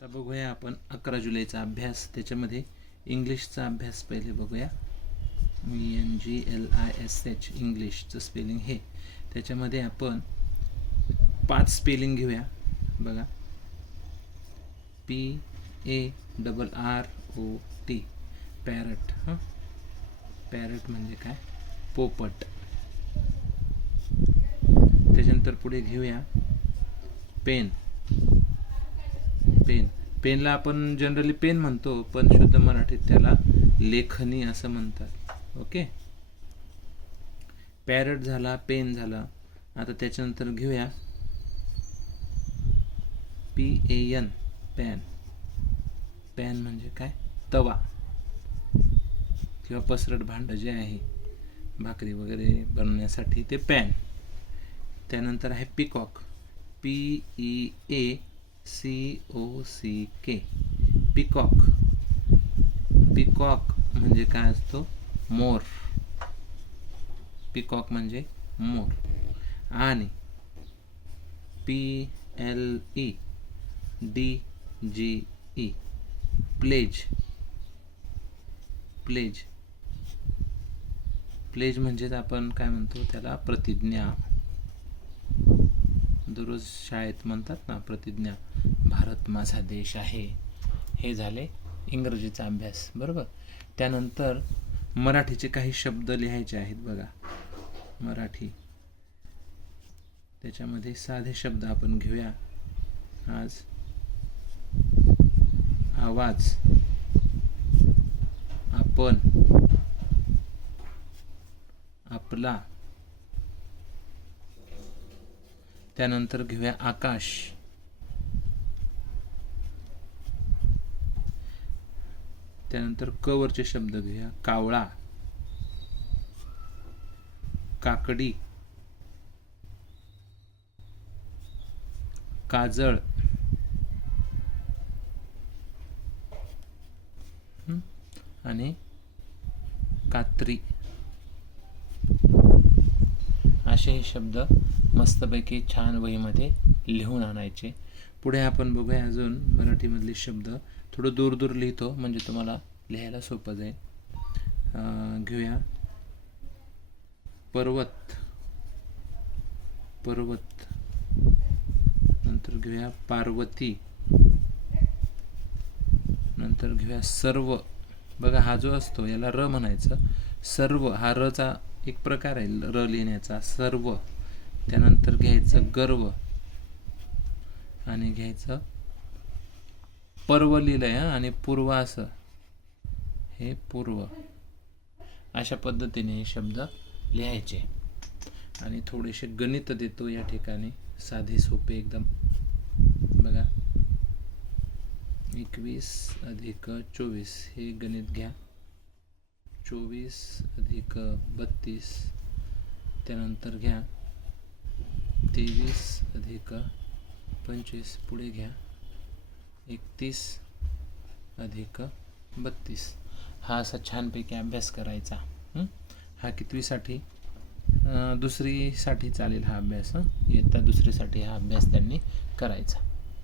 आता बघूया आपण 11 जुलैचा अभ्यास. त्याच्यामध्ये इंग्लिशचा अभ्यास पहिले बघूया. ENGLISH इंग्लिशचं स्पेलिंग हे. त्याच्यामध्ये आपण 5 स्पेलिंग घेऊया. बघा, PARROT पॅरट. पॅरट म्हणजे काय? पोपट. त्याच्यानंतर पुढे घेऊया पेन. पेनला आपण जनरली पेन म्हणतो, पण शुद्ध मराठीत त्याला लेखनी असं म्हणतात. ओके, पॅरट झाला, पेन झाला. आता त्याच्यानंतर घेऊया PAN पॅन म्हणजे काय? तवा किंवा पसरट भांड जे आहे भाकरी वगैरे बनवण्यासाठी ते पॅन. त्यानंतर आहे पिकॉक, PEACOCK पिकॉक. पिकॉक म्हणजे काय असतो? मोर. पिकॉक म्हणजे मोर. आणि PLEDGE प्लेज. प्लेज म्हणजेच आपण काय म्हणतो त्याला? प्रतिज्ञा. दररोज शाळेत म्हणतात ना प्रतिज्ञा, भारत माझा देश आहे. हे झाले इंग्रजीचा अभ्यास, बरोबर. त्यानंतर मराठीचे काही शब्द लिहायचे आहेत. बघा, मराठी. त्याच्यामध्ये साधे शब्द आपण घेऊया आज. आवाज, आपण, आपला. त्यानंतर घेऊया आकाश. त्यानंतर क वरचे शब्द घेऊया. कावळा, काकडी, काजळ, आणि कात्री. असे हे शब्द मस्तपैकी छान वहीमध्ये लिहून आणायचे. पुढे आपण बघूया अजून मराठीमधले शब्द. थोडं दूर दूर लिहितो म्हणजे तुम्हाला लिहायला सोपं जाईल. घेऊया पर्वत. नंतर घेऊया पार्वती. नंतर घेऊया सर्व. बघा, हा जो असतो याला र म्हणायचं. सर्व हा रचा एक प्रकार आहे र लिहिण्याचा. सर्व. त्यानंतर घ्यायचं गर्व आणि घ्यायचं पर्व लिहिलंय आणि पूर्व असं, हे पूर्व. अशा पद्धतीने हे शब्द लिहायचे. आणि थोडेसे गणित देतो या ठिकाणी, साधे सोपे एकदम. बघा, 21 + 24 हे गणित घ्या. 24 + 32. त्यानंतर घ्या 23 + 25. पुढे घ्या 31 + 32. हा असा छानपैकी अभ्यास करायचा. हा कितवीसाठी? दुसरीसाठी चालेल हा अभ्यास. इयत्ता दुसरीसाठी हा अभ्यास त्यांनी करायचा.